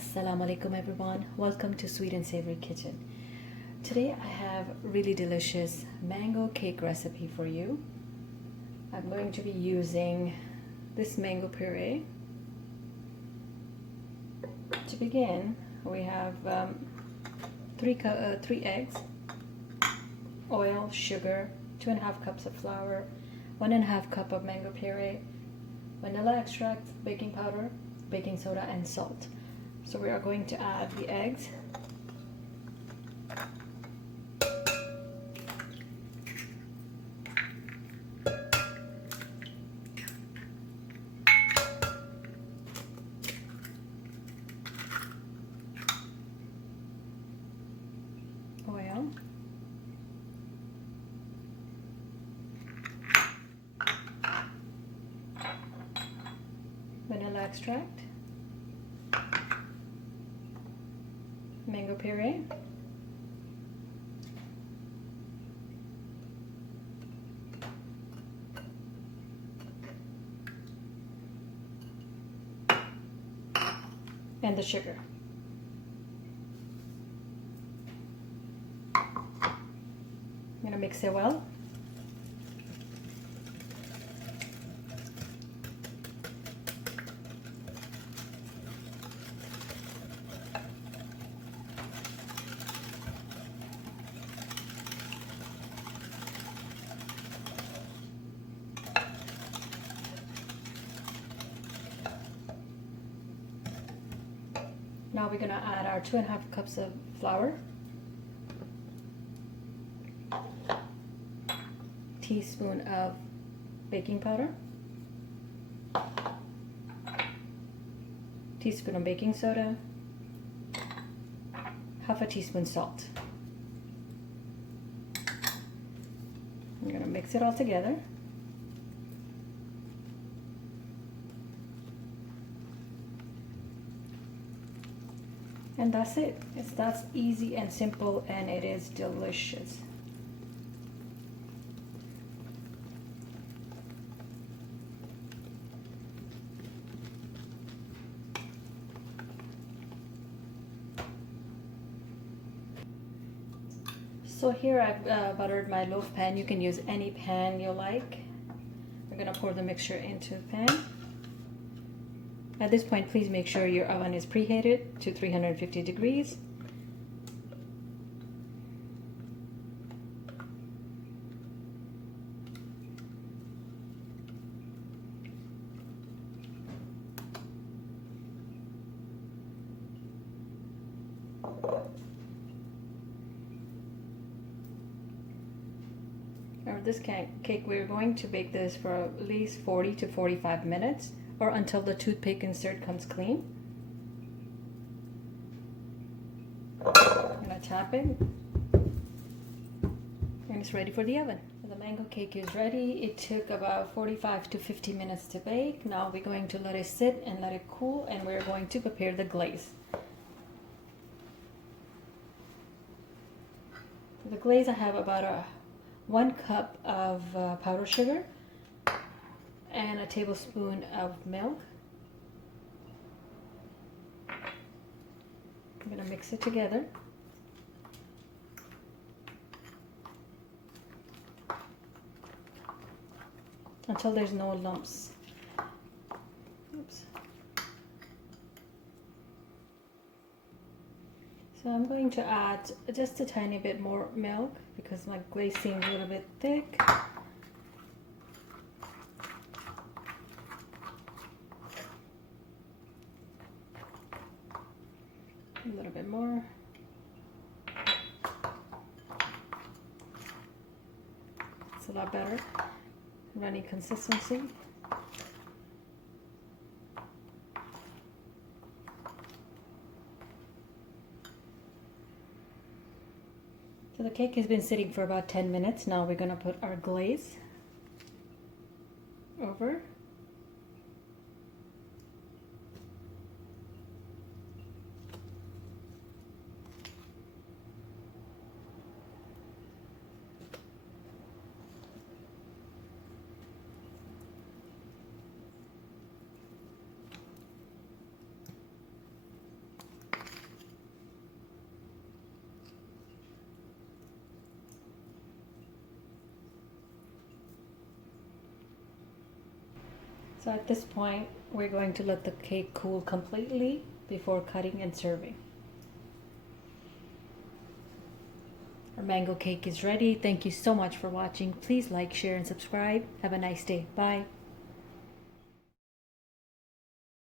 Assalamu alaikum everyone, welcome to Sweet and Savory Kitchen. Today I have really delicious mango cake recipe for you. I'm going to be using this mango puree. To begin, we have 3 eggs, oil, sugar, 2.5 cups of flour, 1.5 cup of mango puree, vanilla extract, baking powder, baking soda, and salt. So we are going to add the eggs. Oil. Vanilla extract. Mango puree, and the sugar. I'm going to mix it well. Now we're going to add our 2.5 cups of flour, teaspoon of baking powder, teaspoon of baking soda, half a teaspoon salt. I'm going to mix it all together. And that's it. That's easy and simple, and it is delicious. So here I've buttered my loaf pan. You can use any pan you like. We're gonna pour the mixture into the pan. At this point, please make sure your oven is preheated to 350 degrees. Now this cake, we're going to bake this for at least 40 to 45 minutes. Or until the toothpick insert comes clean. I'm gonna tap it, and it's ready for the oven. The mango cake is ready. It took about 45 to 50 minutes to bake. Now we're going to let it sit and let it cool, and we're going to prepare the glaze. For the glaze, I have about 1 cup of powdered sugar, and a tablespoon of milk. I'm going to mix it together. Until there's no lumps. Oops. So I'm going to add just a tiny bit more milk because my glaze seems a little bit thick. A little bit more. It's a lot better. Runny consistency. So the cake has been sitting for about 10 minutes. Now we're going to put our glaze over. So at this point, we're going to let the cake cool completely before cutting and serving. Our mango cake is ready. Thank you so much for watching. Please like, share, and subscribe. Have a nice day. Bye.